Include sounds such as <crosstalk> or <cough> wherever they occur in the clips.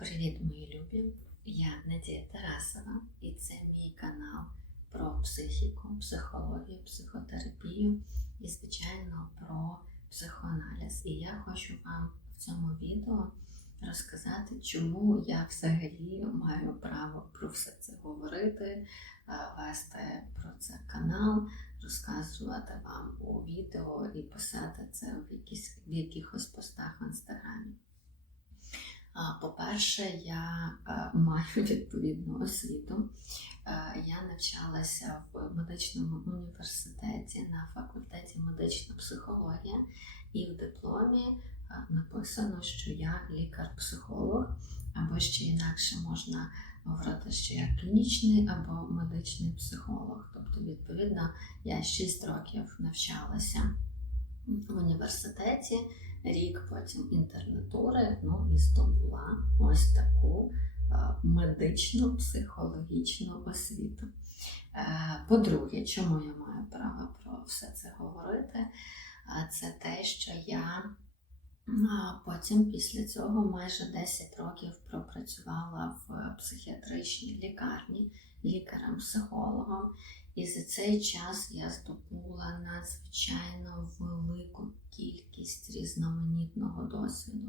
Привіт, мої любі! Я Надія Тарасова, і це мій канал про психіку, психологію, психотерапію і, звичайно, про психоаналіз. І я хочу вам в цьому відео розказати, чому я взагалі маю право про все це говорити, е, вести про це канал, розказувати вам у відео і писати це в, якихось постах в інстаграмі. По-перше, я е, маю <laughs> відповідну освіту. Е, Я навчалася в медичному університеті на факультеті медична психологія, і в дипломі е, написано, що я лікар-психолог, або ще інакше можна говорити, що я клінічний або медичний психолог. Тобто, відповідно, я 6 років навчалася в університеті рік потім інтернатури, ну і здобула ось таку е, медичну психологічну освіту. Е, По-друге, чому я маю право про все це говорити? Е, Це те, що я потім після цього майже 10 років пропрацювала в психіатричній лікарні лікарем-психологом. І за цей час я здобула надзвичайно велику кількість різноманітного досвіду.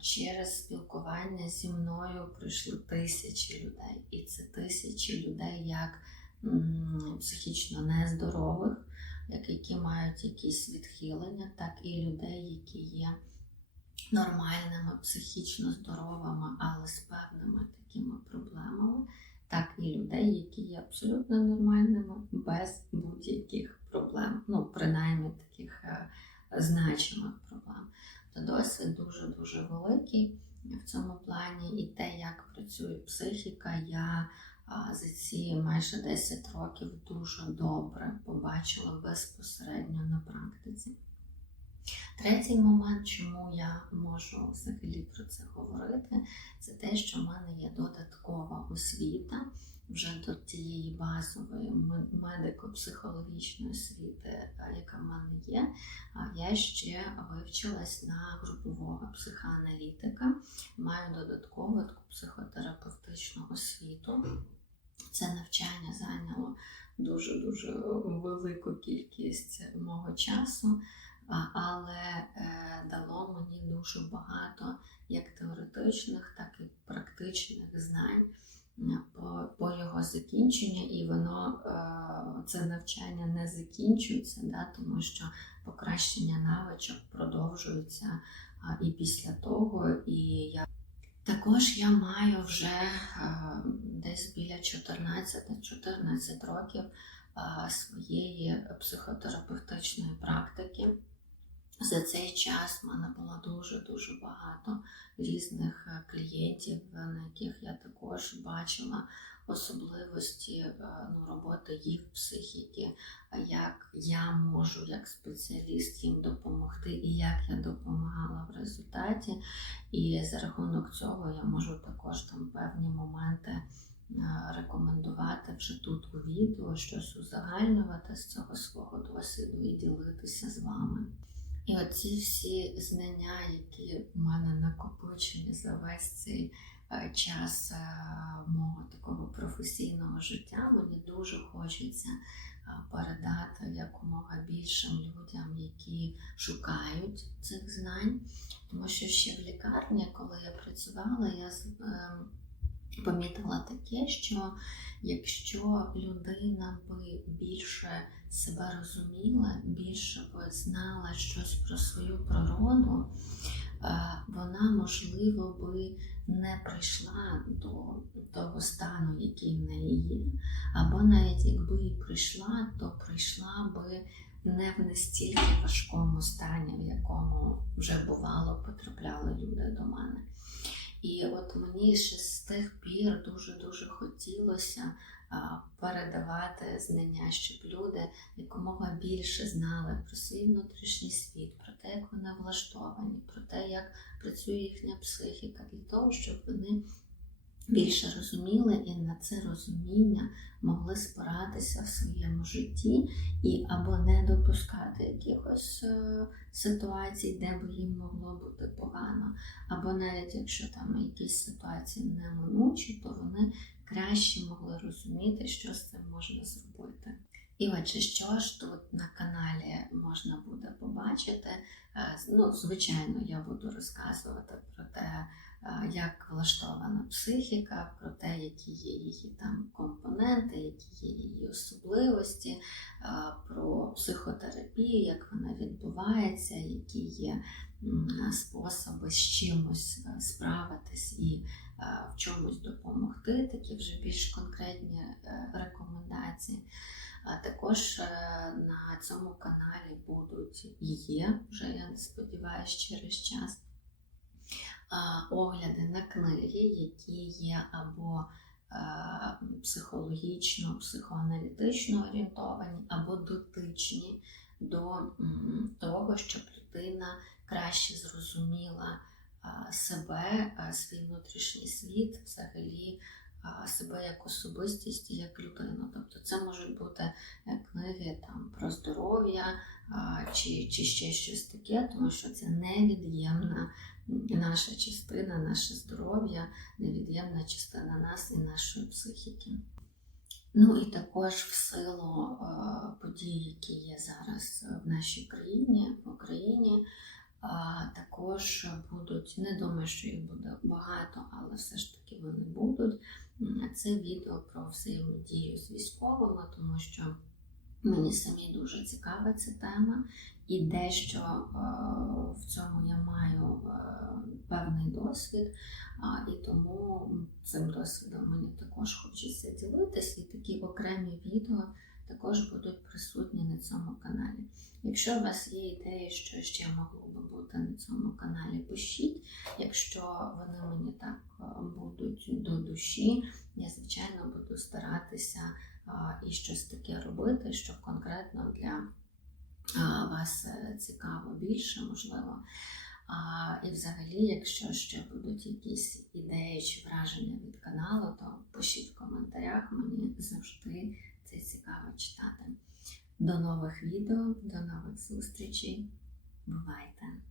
Через спілкування зі мною прийшли тисячі людей, і це тисячі людей як психічно нездорових, як які мають якісь відхилення, так і людей, які є нормальними, психічно здоровими, але з певними такими проблемами так і людей, які є абсолютно нормальними, без будь-яких проблем, ну, принаймні таких е, значимих проблем. То досвід дуже-дуже великий в цьому плані, і те, як працює психіка, я за ці майже 10 років дуже добре побачила безпосередньо на практиці. Третій момент, чому я можу взагалі про це говорити, це те, що в мене є додаткова освіта вже до тієї базової медико-психологічної освіти, е, яка в мене є. Я ще вивчилась на групового психоаналітика, маю додаткову таку психотерапевтичну освіту. Це навчання зайняло дуже-дуже велику кількість мого часу але е, дало мені дуже багато як теоретичних, так і практичних знань по, по його закінченню, і воно е, це навчання не закінчується, да, тому що покращення навичок продовжується і після того, і я. Також я маю вже е, десь біля 14-14 років своєї психотерапевтичної практики. За цей час в мене було дуже-дуже багато різних е, клієнтів, на яких я також бачила особливості е, ну, роботи їх психіки, як я можу як спеціаліст їм допомогти, і як я допомагала в результаті. І за рахунок цього я можу також там певні моменти. Е, рекомендувати вже тут у відео щось узагальнювати з цього свого досвіду і ділитися з вами. І оці всі знання, які в мене накопичені за весь цей е, час е, мого такого професійного життя, мені дуже хочеться е, передати якомога більшим людям, які шукають цих знань. Тому що ще в лікарні, коли я працювала, я помітила таке, що якщо людина би більше себе розуміла, більше би знала щось про свою природу, е, вона, можливо, би не прийшла до того стану, який в неї є. Або навіть якби і прийшла, то прийшла би не в настільки важкому стані, в якому вже бувало потрапляли люди до мене. І от мені ще з тих пір дуже-дуже хотілося передавати знання, щоб люди якомога більше знали про свій внутрішній світ, про те, як вони влаштовані, про те, як працює їхня психіка, для того, щоб вони більше розуміли і на це розуміння могли спиратися в своєму житті і або не допускати якихось е, ситуацій, де б їм могло бути погано, або навіть якщо там якісь ситуації неминучі, то вони краще могли розуміти, що з цим можна зробити. І отже, що ж тут на каналі можна буде побачити? Е, Ну, звичайно, я буду розказувати про те, е, як влаштована психіка, про те, які є її там компоненти, які є її особливості, е, про психотерапію, як вона відбувається, які є способи з чимось е, справитись і е, в чомусь допомогти, такі вже більш конкретні е, рекомендації. Також на цьому каналі будуть і є вже, я сподіваюся, через час огляди на книги, які є або психологічно, психоаналітично орієнтовані, або дотичні до того, щоб людина краще зрозуміла себе, свій внутрішній світ, взагалі себе як особистість як людину. Тобто це можуть бути е, книги там про здоров'я чи, чи ще щось таке, тому що це невід'ємна наша частина, наше здоров'я, невід'ємна частина нас і нашої психіки. Ну і також в силу подій, які є зараз в нашій країні, в Україні, також будуть, не думаю, що їх буде багато, але все ж таки вони будуть. Це відео про взаємодію з військовими, тому що мені самі дуже цікава ця тема, і дещо е, в цьому я маю е, певний досвід, і тому цим досвідом мені також хочеться ділитись, і такі окремі відео також будуть присутні на цьому каналі. Якщо у вас є ідеї, що ще могло би бути на цьому каналі, пишіть. Якщо вони мені так до душі, я звичайно буду старатися і щось таке робити, щоб конкретно для вас е, цікаво більше, можливо. А, і взагалі, якщо ще будуть якісь ідеї чи враження від каналу, то пишіть в коментарях, мені завжди це цікаво читати. До нових відео, до нових зустрічей. Бувайте!